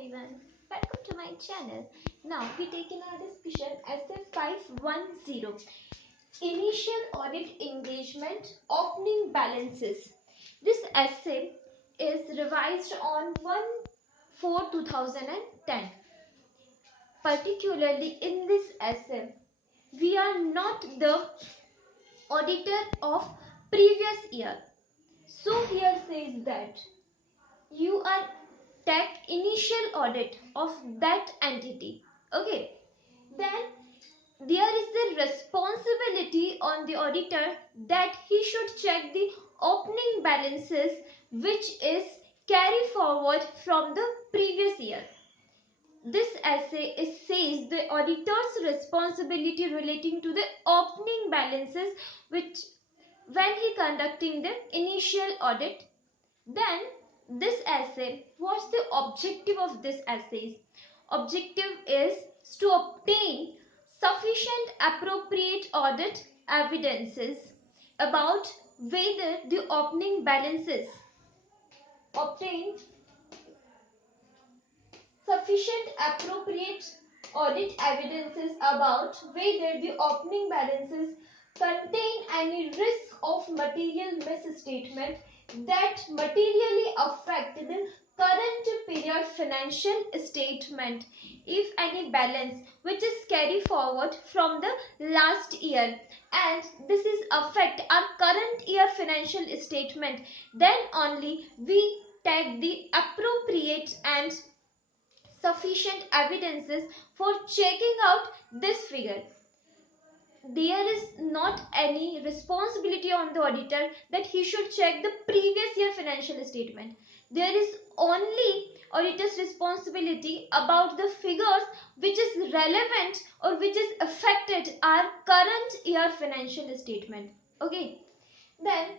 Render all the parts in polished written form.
everyone, welcome to my channel. Now we take in our discussion essay 510, Initial Audit Engagement Opening Balances. This essay is revised on 1/4/2010. Particularly in this essay, we are not the auditor of previous year. So here says that you are take initial audit of that entity. Okay, then there is the responsibility on the auditor that he should check the opening balances which is carry forward from the previous year. This essay says the auditor's responsibility relating to the opening balances which when he conducting the initial audit. Then this essay, what's the objective of this essay? Objective is to obtain sufficient appropriate audit evidences about whether the opening balances obtain sufficient appropriate audit evidences about whether the opening balances contain any risk of material misstatement that materially affect the current period financial statement if any balance which is carried forward from the last year and this is affect our current year financial statement, then only we take the appropriate and sufficient evidences for checking out this figure. There is not any responsibility on the auditor that he should check the previous year financial statement. There is only auditor's responsibility about the figures which is relevant or which is affected our current year financial statement. Okay, then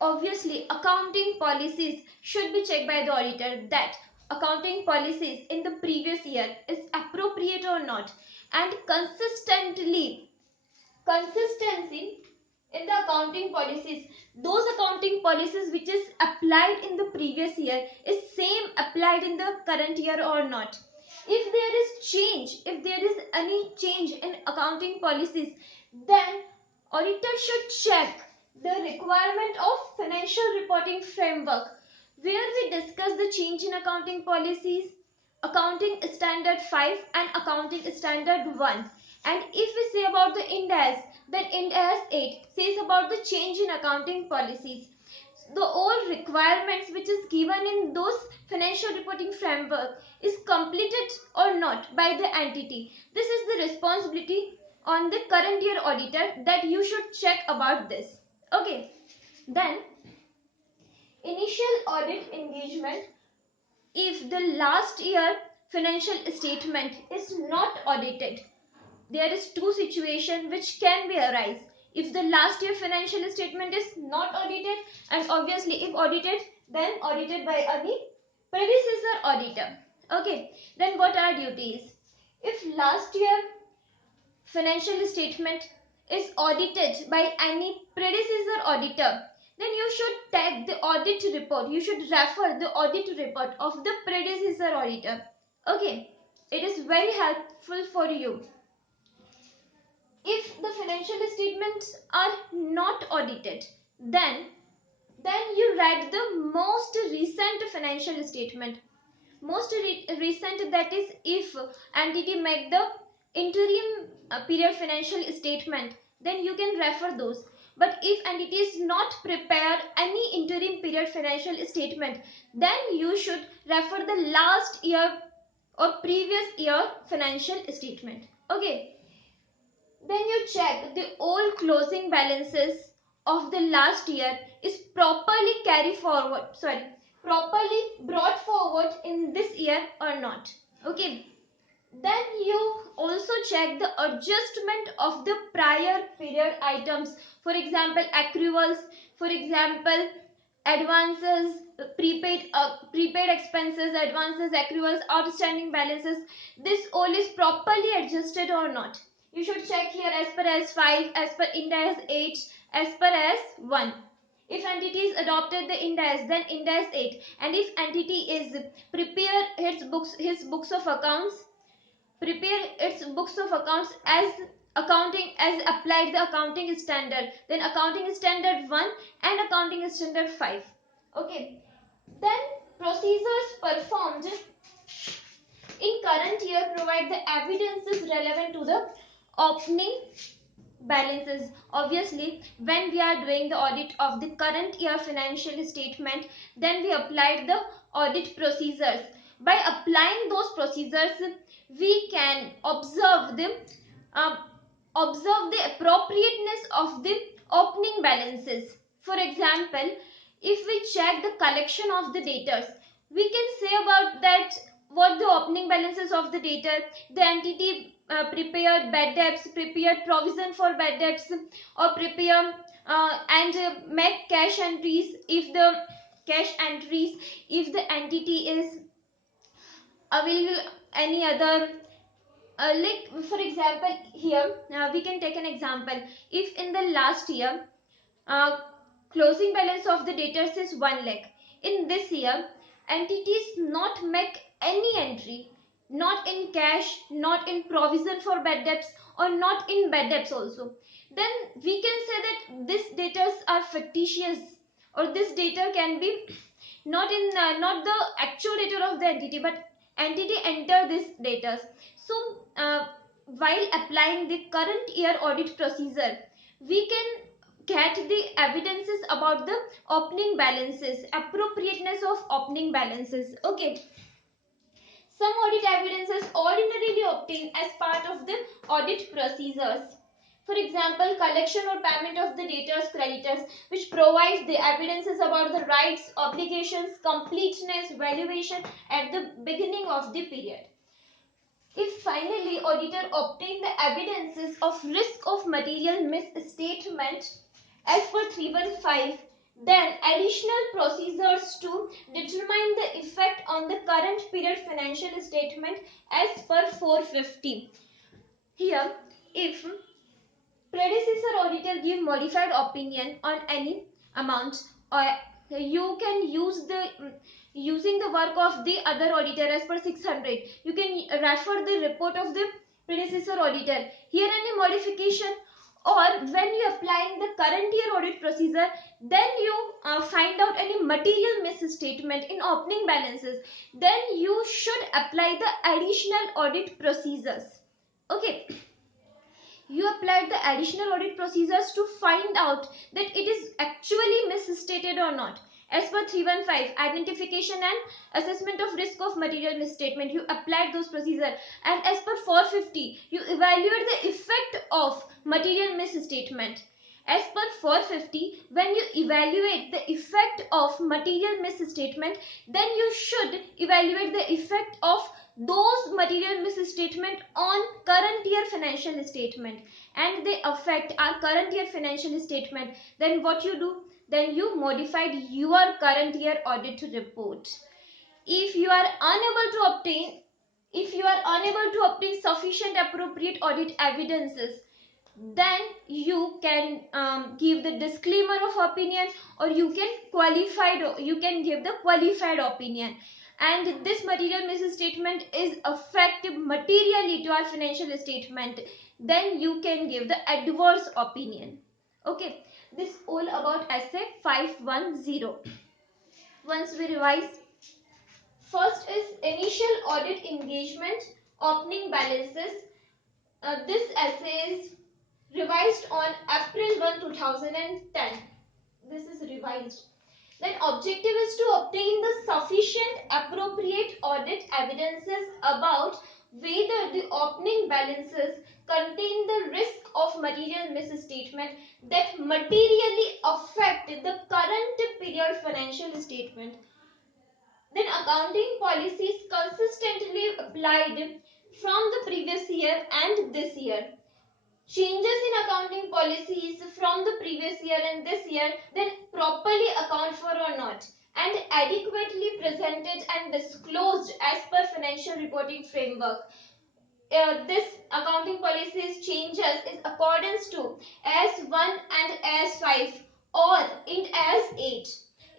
obviously accounting policies should be checked by the auditor that accounting policies in the previous year is appropriate or not, and consistency in the accounting policies, those accounting policies which is applied in the previous year is same applied in the current year or not. If there is change, if there is any change in accounting policies, then auditor should check the requirement of financial reporting framework where we discuss the change in accounting policies, accounting standard 5 and accounting standard 1. And if we say about the Ind AS, then Ind AS 8 says about the change in accounting policies. The all requirements which is given in those financial reporting framework is completed or not by the entity. This is the responsibility on the current year auditor that you should check about this. Okay, then initial audit engagement. If the last year financial statement is not audited, there is two situations which can be arise. If the last year financial statement is not audited, and obviously if audited, then audited by any predecessor auditor. Okay, then what are duties? If last year financial statement is audited by any predecessor auditor, then you should take the audit report. You should refer the audit report of the predecessor auditor. Okay, it is very helpful for you. If the financial statements are not audited, then you read the most recent financial statement. Most recent, that is if entity make the interim period financial statement, then you can refer those. But if entity is not prepare any interim period financial statement, then you should refer the last year or previous year financial statement. Okay, then you check the all closing balances of the last year is properly properly brought forward in this year or not. Okay, then you also check the adjustment of the prior period items, for example accruals, for example advances, prepaid expenses, advances, accruals, outstanding balances. This all is properly adjusted or not. You should check here as per as 5, as per Ind AS 8, as per as 1. If entity is adopted the Ind AS, then Ind AS 8, and if entity is prepare his books of accounts, prepare its books of accounts as applied the accounting standard, then accounting standard 1 and accounting standard 5. Okay, then procedures performed in current year provide the evidences relevant to the opening balances. Obviously, when we are doing the audit of the current year financial statement, then we applied the audit procedures. By applying those procedures, we can uh, observe the appropriateness of the opening balances. For example, if we check the collection of the debtors, we can say about that what the opening balances of the debtor, the entity prepared bad debts, prepared provision for bad debts, or prepare and make cash entries if the entity is available any other like for example here we can take an example. If in the last year uh, closing balance of the debtors is 1 lakh, in this year entities not make any entry, not in cash, not in provision for bad debts, or not in bad debts also, then we can say that this debtors are fictitious, or this debtor can be not the actual debtor of the entity, but entity enter this debtors. So uh, while applying the current year audit procedure, we can get the evidences about the opening balances, appropriateness of opening balances. Okay, some audit evidences ordinarily obtained as part of the audit procedures. For example, collection or payment of the debtors creditors, which provides the evidences about the rights, obligations, completeness, valuation at the beginning of the period. If finally auditor obtain the evidences of risk of material misstatement as per 315, then additional procedures to determine the effect on the current period financial statement as per 450. Here, if predecessor auditor give modified opinion on any amount, or you can use the using the work of the other auditor as per 600, you can refer the report of the predecessor auditor. Here any modification, or when you applying the current year audit procedure, then you find out any material misstatement in opening balances, then you should apply the additional audit procedures. Okay, you applied the additional audit procedures to find out that it is actually misstated or not. As per 315, identification and assessment of risk of material misstatement, you applied those procedures. And as per 450, you evaluate the effect of material misstatement. As per 450, when you evaluate the effect of material misstatement, then you should evaluate the effect of those material misstatement on current year financial statement, and they affect our current year financial statement. Then what you do? Then you modified your current year audit report. If you are unable to obtain sufficient appropriate audit evidences, then you can give the disclaimer of opinion, or you can give the qualified opinion, and this material misstatement is effective materially to our financial statement, then you can give the adverse opinion. Okay, this all about essay 510. Once we revise, first is initial audit engagement, opening balances. This essay is revised on April 1, 2010. This is revised. Then objective is to obtain the sufficient appropriate audit evidences about whether the opening balances contain the risk of material misstatement that materially affect the current period financial statement. Then accounting policies consistently applied from the previous year and this year. Changes in accounting policies from the previous year and this year, then properly account for or not, and adequately presented and disclosed as per financial reporting framework. This accounting policies changes is accordance to as 1 and as 5 or in as 8.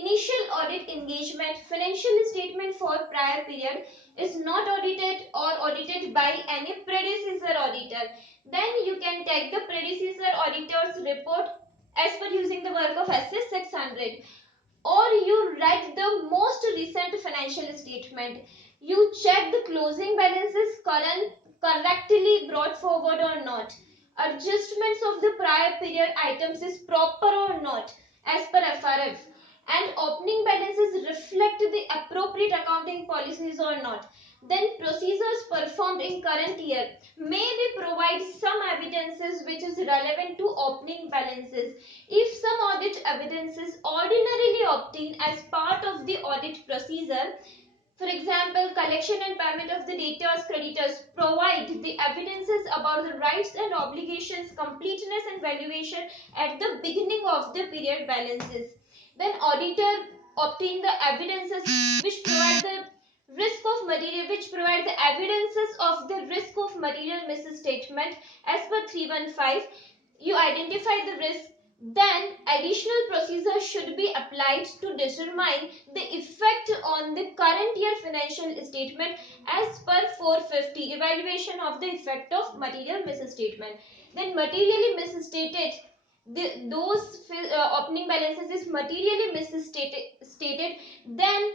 initial audit engagement financial statement for prior period is not audited or audited by any predecessor auditor, then you can take the predecessor auditor's report as per using the work of SS 600, or you read the most recent financial statement. You check the closing balances correctly brought forward or not. Adjustments of the prior period items is proper or not as per FRF. And opening balances reflect the appropriate accounting policies or not. Then procedures performed in current year may be provide some evidences which is relevant to opening balances. If some audit evidence is ordinarily obtained as part of the audit procedure, for example, collection and payment of the debtors, creditors, provide the evidences about the rights and obligations, completeness and valuation at the beginning of the period balances. Then auditor obtain the evidences which provide the risk of material, which provide the evidences of the risk of material misstatement as per 315. You identify the risk, then additional procedures should be applied to determine the effect on the current year financial statement as per 450, evaluation of the effect of material misstatement. Then materially misstated, those opening balances is materially misstated, then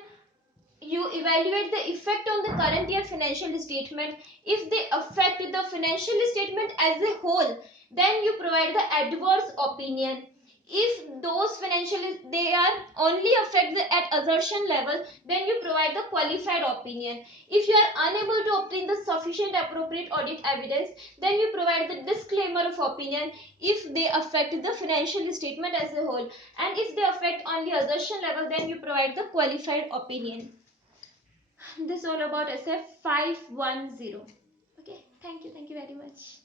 you evaluate the effect on the current year financial statement. If they affect the financial statement as a whole, then you provide the adverse opinion. If those financial they are only affect the at assertion level, then you provide the qualified opinion. If you are unable to obtain the sufficient appropriate audit evidence, then you provide the disclaimer of opinion if they affect the financial statement as a whole, and if they affect only assertion level, then you provide the qualified opinion. This is all about SF 510. Okay, thank you very much.